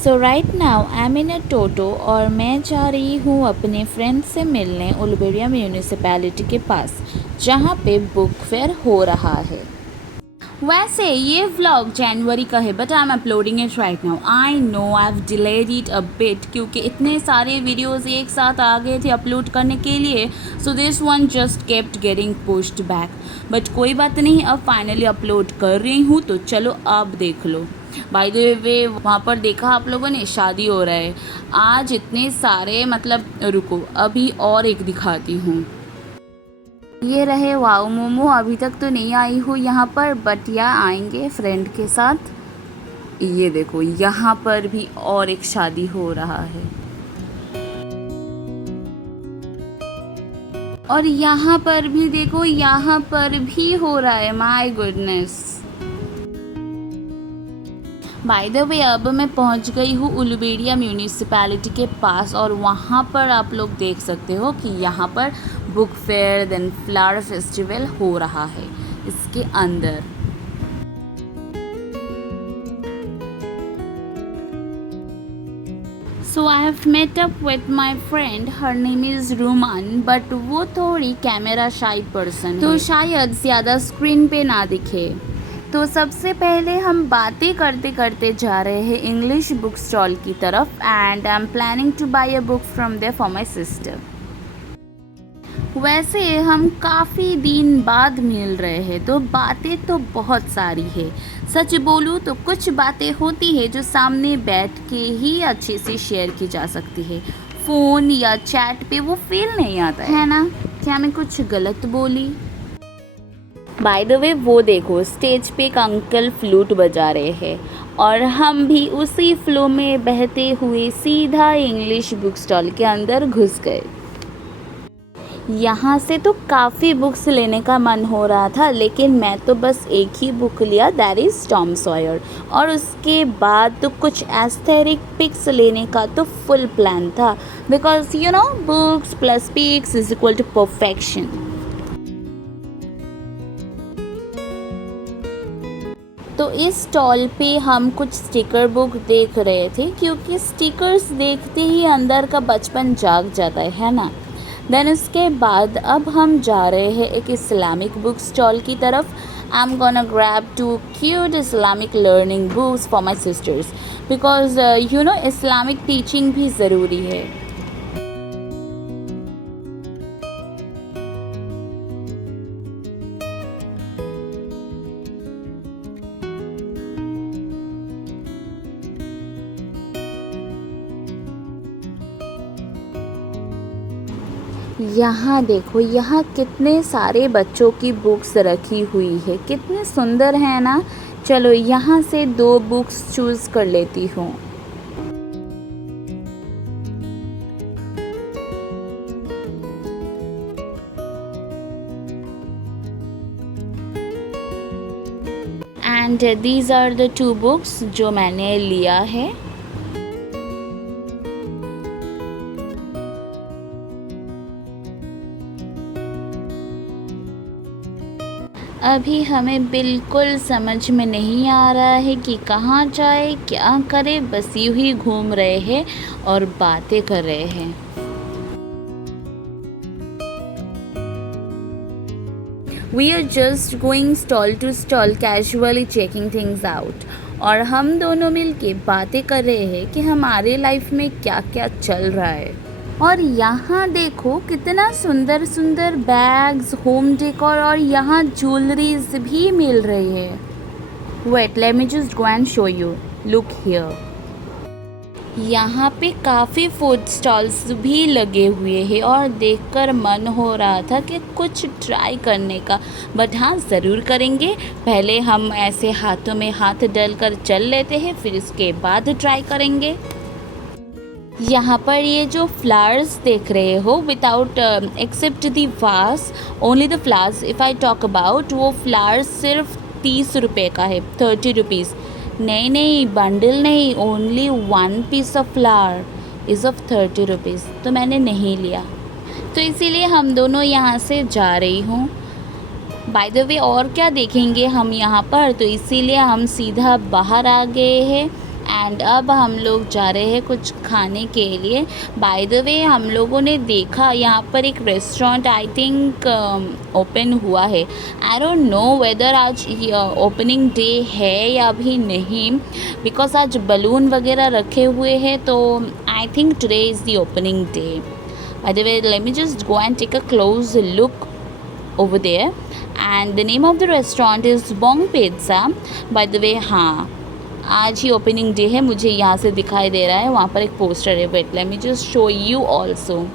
So right now I am in a toto और मैं जा रही हूँ अपने फ्रेंड से मिलने उलुबेड़िया म्यूनिसिपैलिटी के पास, जहाँ पे बुक फेयर हो रहा है। वैसे ये व्लॉग जनवरी का है but I am uploading it right now. I know I have delayed it a bit क्योंकि इतने सारे वीडियोस एक साथ आ गए थे अपलोड करने के लिए, so this one just kept getting pushed back. But कोई बात नहीं, अब फाइनली अपलोड कर रही हूँ, तो चलो अब देख लो। बाय द वे वहाँ पर देखा आप लोगों ने, शादी हो रहा है आज। इतने सारे मतलब रुको अभी और एक दिखाती हूँ। ये रहे वाओ मोमो। अभी तक तो नहीं आई हूँ यहाँ पर, बट या आएंगे फ्रेंड के साथ। ये देखो यहाँ पर भी और एक शादी हो रहा है, और यहाँ पर भी देखो, यहाँ पर भी हो रहा है। My goodness. बाय द वे अब मैं पहुंच गई हूँ उलुबेड़िया म्यूनिसिपैलिटी के पास, और वहाँ पर आप लोग देख सकते हो कि यहाँ पर book fair then flower festival हो रहा है इसके अंदर। So I have met up with my friend, her name is Ruman, but वो थोड़ी कैमरा शाई पर्सन तो शायद ज़्यादा स्क्रीन पे ना दिखे। तो सबसे पहले हम बातें करते करते जा रहे हैं इंग्लिश बुक स्टॉल की तरफ, and I am planning to buy a book from there for my sister. वैसे हम काफ़ी दिन बाद मिल रहे हैं, तो बातें तो बहुत सारी है। सच बोलूँ तो कुछ बातें होती है जो सामने बैठ के ही अच्छे से शेयर की जा सकती है, फ़ोन या चैट पे वो फील नहीं आता है ना। क्या मैं कुछ गलत बोली? बाय द वे वो देखो, स्टेज पे एक अंकल फ्लूट बजा रहे हैं, और हम भी उसी फ्लो में बहते हुए सीधा इंग्लिश बुक स्टॉल के अंदर घुस गए। यहाँ से तो काफ़ी बुक्स लेने का मन हो रहा था, लेकिन मैं तो बस एक ही बुक लिया, दैट इज़ टॉम सॉयर। और उसके बाद तो कुछ एस्थेटिक पिक्स लेने का तो फुल प्लान था, because you know books plus pics is equal to perfection. तो इस स्टॉल पे हम कुछ स्टिकर बुक देख रहे थे, क्योंकि स्टिकर्स देखते ही अंदर का बचपन जाग जाता है ना। देन इसके बाद अब हम जा रहे हैं एक इस्लामिक बुक स्टॉल की तरफ। I am gonna grab 2 cute Islamic learning books for my sisters, because you no Islamic teaching भी ज़रूरी है। यहाँ देखो, यहाँ कितने सारे बच्चों की बुक्स रखी हुई है, कितने सुंदर है ना। चलो यहाँ से 2 बुक्स चूज़ कर लेती हूँ। And these are the 2 books जो मैंने लिया है। अभी हमें बिल्कुल समझ में नहीं आ रहा है कि कहाँ जाए, क्या करें, बस यूँ ही घूम रहे हैं और बातें कर रहे हैं। We are just going stall to stall, casually checking things out, और हम दोनों मिलके बातें कर रहे हैं कि हमारे लाइफ में क्या क्या चल रहा है। और यहाँ देखो कितना सुंदर सुंदर बैग्स, होम डेकोर, और यहाँ ज्वेलरीज भी मिल रही है। Wait, let me just go and show you, look here. यहाँ पे काफ़ी फूड स्टॉल्स भी लगे हुए हैं, और देखकर मन हो रहा था कि कुछ ट्राई करने का, बट हाँ ज़रूर करेंगे। पहले हम ऐसे हाथों में हाथ डालकर चल लेते हैं, फिर इसके बाद ट्राई करेंगे। यहाँ पर ये जो फ्लावर्स देख रहे हो, विदाउट एक्सेप्ट द वास, only the flowers if I talk about, वो फ्लावर्स सिर्फ 30 रुपये का है, 30 रुपीज़। नहीं, बंडल नहीं, only 1 piece of flower is of 30 rupees, तो मैंने नहीं लिया। तो इसीलिए हम दोनों यहाँ से जा रही हूँ। बाय द वे और क्या देखेंगे हम यहाँ पर, तो इसीलिए हम सीधा बाहर आ गए हैं। एंड अब हम लोग जा रहे हैं कुछ खाने के लिए। बाय द वे हम लोगों ने देखा यहाँ पर एक रेस्टोरेंट आई थिंक ओपन हुआ है। आई डोंट नो वेदर आज ओपनिंग डे है या अभी नहीं, बिकॉज आज बलून वगैरह रखे हुए हैं, तो I think today is the opening day. By the way let me just go and take a close look over there, and the name of the restaurant is Bong Pizza. By the way, हाँ आज ही opening day है, मुझे यहाँ से दिखाई दे रहा है, वहाँ पर एक पोस्टर है। Wait let me just show you also.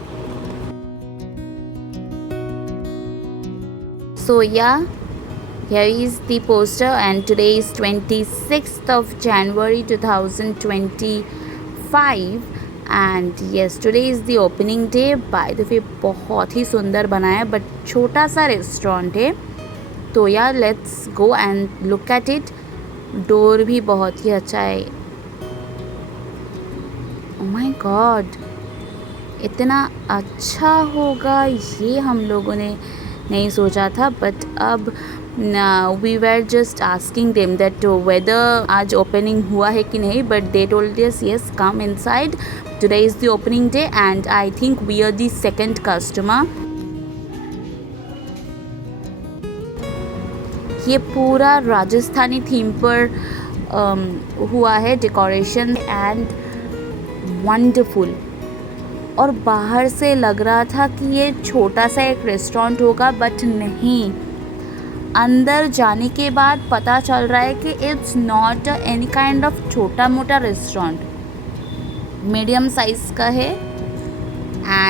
So yeah, here is the poster and today is 26th of January 2025 and yes, today is the opening day. By the way, बहुत ही सुंदर बना है, बट छोटा सा restaurant है, तो यार let's go and look at it. Door भी बहुत ही अच्छा है। ओह माय गॉड, इतना अच्छा होगा ये हम लोगों ने नहीं सोचा था, बट अब we were just asking them that whether आज ओपनिंग हुआ है कि नहीं, but they told us yes come inside, today is the opening day and I think we are the second customer. ये पूरा राजस्थानी थीम पर हुआ है डेकोरेशन एंड वंडरफुल। और बाहर से लग रहा था कि ये छोटा सा एक रेस्टोरेंट होगा, बट नहीं, अंदर जाने के बाद पता चल रहा है कि it's not any kind of छोटा मोटा रेस्टोरेंट, मीडियम साइज का है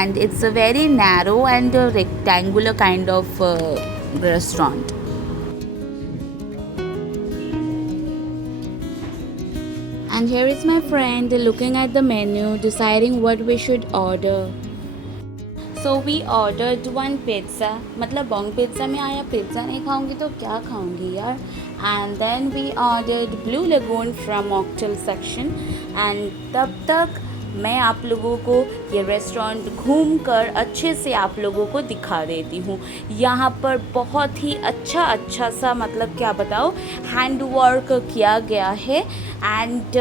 and it's a very narrow and rectangular kind of restaurant. And here is my friend looking at the menu, deciding what we should order. So we ordered one pizza. मतलब Bong pizza में आया, pizza नहीं खाऊंगी तो क्या खाऊंगी यार। And then we ordered Blue Lagoon from Mocktail section. And तब तक मैं आप लोगों को ये रेस्टोरेंट घूम कर अच्छे से आप लोगों को दिखा देती हूँ। यहाँ पर बहुत ही अच्छा सा, मतलब क्या बताओ, हैंड वर्क किया गया है एंड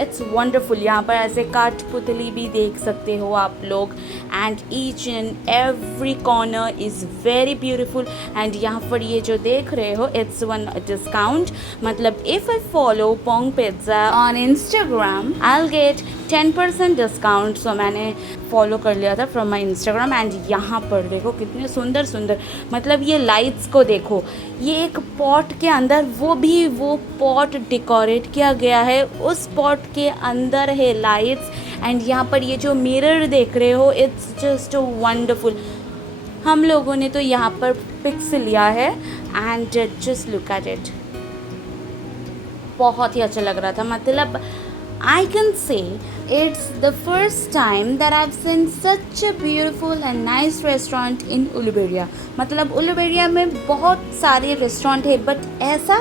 इट्स वंडरफुल। यहाँ पर ऐसे काठपुतली भी देख सकते हो आप लोग and each and every corner is very beautiful. And यहाँ पर ये जो देख रहे हो इट्स वन डिस्काउंट, मतलब if I follow Pong Pizza on Instagram I will get 10% discount. So मैंने फॉलो कर लिया था फ्रॉम माई इंस्टाग्राम एंड यहाँ पर देखो कितने सुंदर, मतलब ये लाइट्स को देखो, ये एक पॉट के अंदर, वो पॉट डेकोरेट किया गया है, उस पॉट के अंदर है लाइट्स एंड यहाँ पर ये जो मिरर देख रहे हो इट्स जस्ट वंडरफुल। हम लोगों ने तो यहाँ पर पिक्स लिया है and just look at it, बहुत ही अच्छा लग रहा था। मतलब I can say it's the first time that I've seen such a beautiful and nice restaurant in Uluberia. मतलब उलुबेरिया में बहुत सारे रेस्टोरेंट है बट ऐसा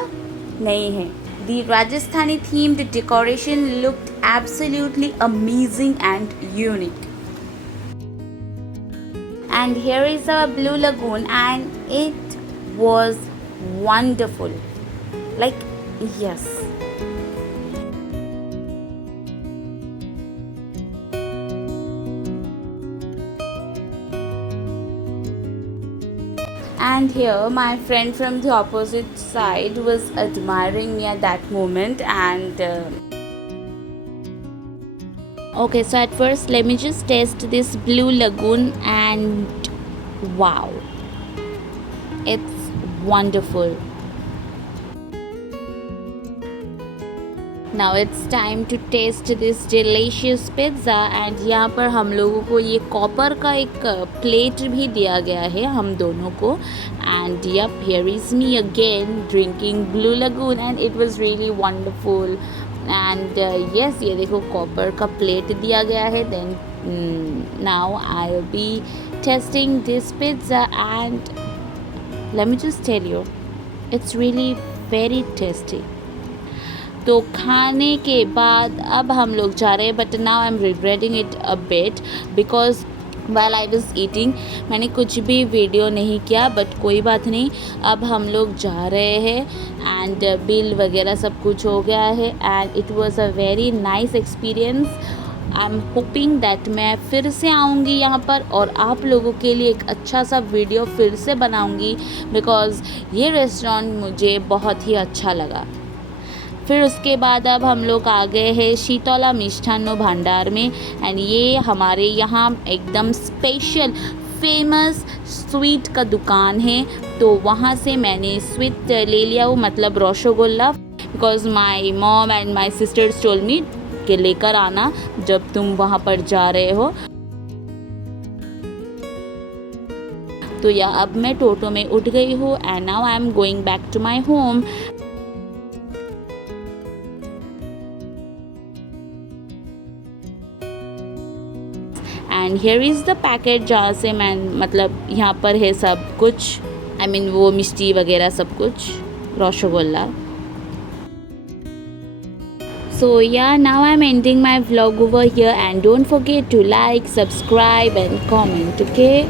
नहीं है। The Rajasthani themed decoration looked absolutely amazing and unique. And here is our Blue Lagoon and it was wonderful. Like, yes. And here my friend from the opposite side was admiring me at that moment and okay, so at first let me just test this Blue Lagoon and wow, it's wonderful. Now it's time to taste this delicious pizza and यहाँ पर हम लोगों को ये copper का एक plate भी दिया गया है हम दोनों को and yep, here is me again drinking Blue Lagoon and it was really wonderful and yes, ये देखो कॉपर का प्लेट दिया गया है। Then now I'll be testing this pizza and let me just tell you, it's really very tasty. तो खाने के बाद अब हम लोग जा रहे हैं, but now I M regretting it a bit because while I was eating. मैंने कुछ भी वीडियो नहीं किया, बट कोई बात नहीं। अब हम लोग जा रहे हैं एंड बिल वगैरह सब कुछ हो गया है and it was a very nice experience. I am hoping that मैं फिर से आऊँगी यहाँ पर और आप लोगों के लिए एक अच्छा सा वीडियो फिर से बनाऊँगी, बिकॉज़ ये रेस्टोरेंट मुझे बहुत ही अच्छा लगा। फिर उसके बाद अब हम लोग आ गए हैं शीतला मिष्ठान्न भंडार में एंड ये हमारे यहाँ एकदम स्पेशल फेमस स्वीट का दुकान है। तो वहाँ से मैंने स्वीट ले लिया हूँ, मतलब rasgulla, because my mom and my sisters told me कि लेकर आना जब तुम वहाँ पर जा रहे हो। तो या अब मैं टोटो में उठ गई हूँ and now I am going back to my home. And here is the packet जहाँ से मैं मतलब यहाँ पर है सब कुछ, आई मीन वो मिष्टी वगैरह सब कुछ, rasgulla. So yeah, now I'm ending my vlog over here and don't forget to like, subscribe and comment, okay?